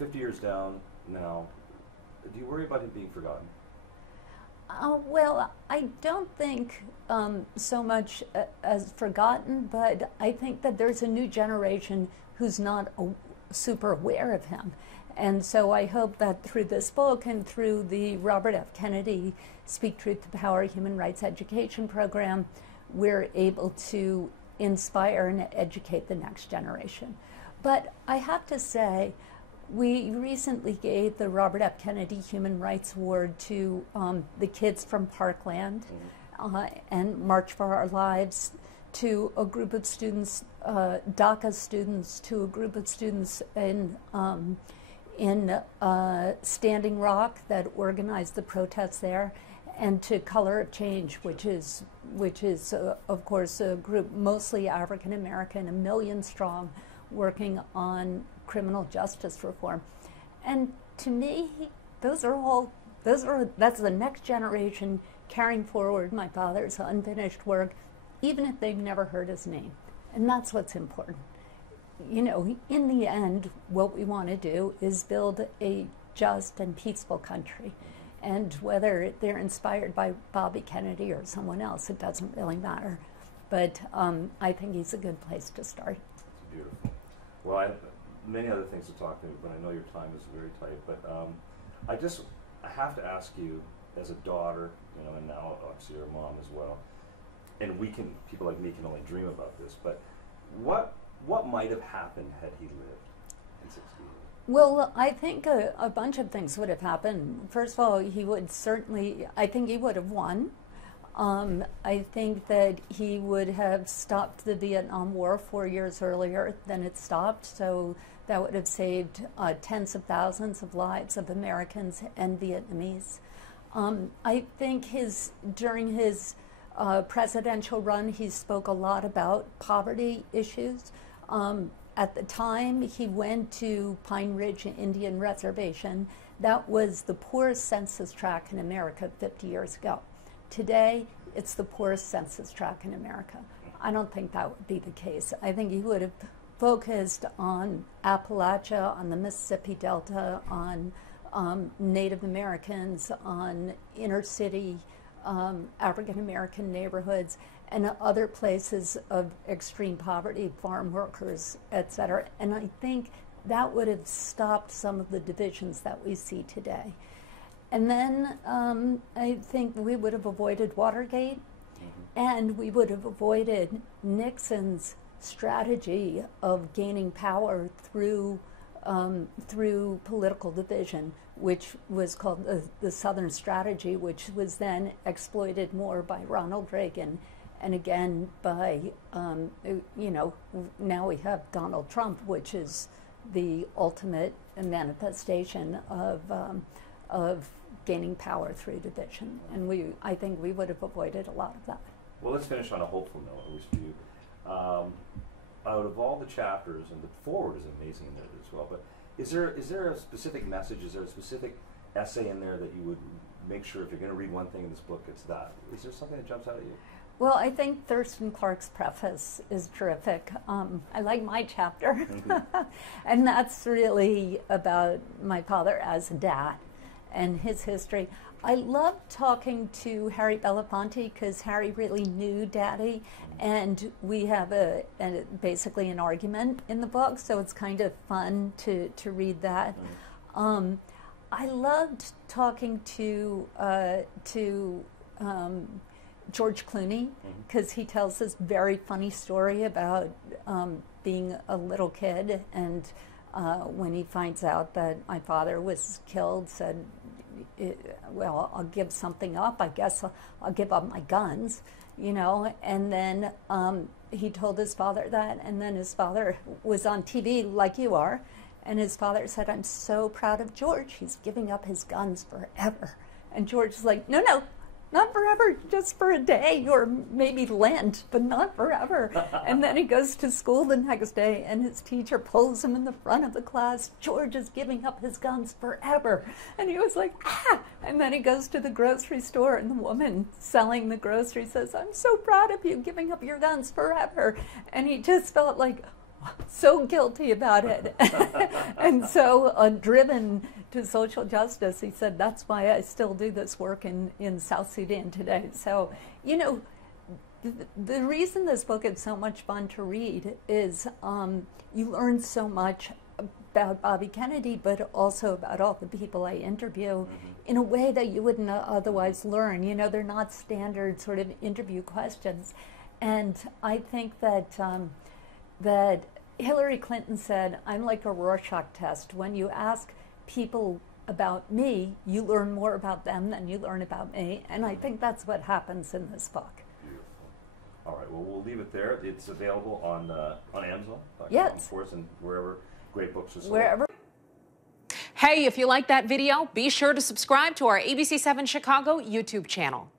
50 years down now, do you worry about him being forgotten? Well, I don't think so much as forgotten, but I think that there's a new generation who's not super aware of him. And so I hope that through this book and through the Robert F. Kennedy Speak Truth to Power Human Rights Education program, we're able to inspire and educate the next generation. But I have to say, we recently gave the Robert F. Kennedy Human Rights Award to the kids from Parkland and March for Our Lives, to a group of students, DACA students, to a group of students in Standing Rock that organized the protests there, and to Color of Change, which is of course a group mostly African American, 1 million strong, working on criminal justice reform. And to me, that's the next generation carrying forward my father's unfinished work, even if they've never heard his name. And that's what's important. You know, in the end, what we want to do is build a just and peaceful country. And whether they're inspired by Bobby Kennedy or someone else, it doesn't really matter. But I think he's a good place to start. It's beautiful. Well, I have many other things to talk to, but I know your time is very tight. But I have to ask you, as a daughter, you know, and now obviously you're a mom as well, and people like me can only dream about this, but what might have happened had he lived in 60 years? Well, I think a bunch of things would have happened. First of all, I think he would have won. I think that he would have stopped the Vietnam War 4 years earlier than it stopped, so that would have saved tens of thousands of lives of Americans and Vietnamese. I think during his presidential run, he spoke a lot about poverty issues. At the time he went to Pine Ridge Indian Reservation, that was the poorest census tract in America 50 years ago. Today, it's the poorest census tract in America. I don't think that would be the case. I think he would have focused on Appalachia, on the Mississippi Delta, on Native Americans, on inner city African American neighborhoods, and other places of extreme poverty, farm workers, et cetera. And I think that would have stopped some of the divisions that we see today. And then I think we would have avoided Watergate, and we would have avoided Nixon's strategy of gaining power through political division, which was called the Southern Strategy, which was then exploited more by Ronald Reagan, and again by, now we have Donald Trump, which is the ultimate manifestation of gaining power through division. And I think we would have avoided a lot of that. Well, let's finish on a hopeful note, at least for you. Out of all the chapters, and the foreword is amazing in there as well, but is there a specific message, is there a specific essay in there that you would make sure, if you're going to read one thing in this book, it's that? Is there something that jumps out at you? Well, I think Thurston Clark's preface is terrific. I like my chapter, and that's really about my father as a dad and his history. I love talking to Harry Belafonte because Harry really knew Daddy, and we have basically an argument in the book, so it's kind of fun to read that. I loved talking to George Clooney because he tells this very funny story about being a little kid, and when he finds out that my father was killed, said, well, I'll give something up. I guess I'll give up my guns, you know. And then he told his father that, and then his father was on TV like you are, and his father said, I'm so proud of George. He's giving up his guns forever. And George is like, no, not forever, just for a day or maybe Lent, but not forever. And then he goes to school the next day, and his teacher pulls him in the front of the class. George is giving up his guns forever. And he was like, ah! And then he goes to the grocery store, and the woman selling the groceries says, I'm so proud of you giving up your guns forever. And he just felt like, so guilty about it and so driven to social justice. He said, that's why I still do this work in South Sudan today. So, you know, the reason this book is so much fun to read is you learn so much about Bobby Kennedy, but also about all the people I interview in a way that you wouldn't otherwise learn. You know, they're not standard sort of interview questions. And I think that that Hillary Clinton said, I'm like a Rorschach test. When you ask people about me, you learn more about them than you learn about me. And I think that's what happens in this book. Beautiful. All right, well, we'll leave it there. It's available on Amazon, yes, of course, and wherever great books are sold. Wherever. Hey, if you like that video, be sure to subscribe to our ABC7 Chicago YouTube channel.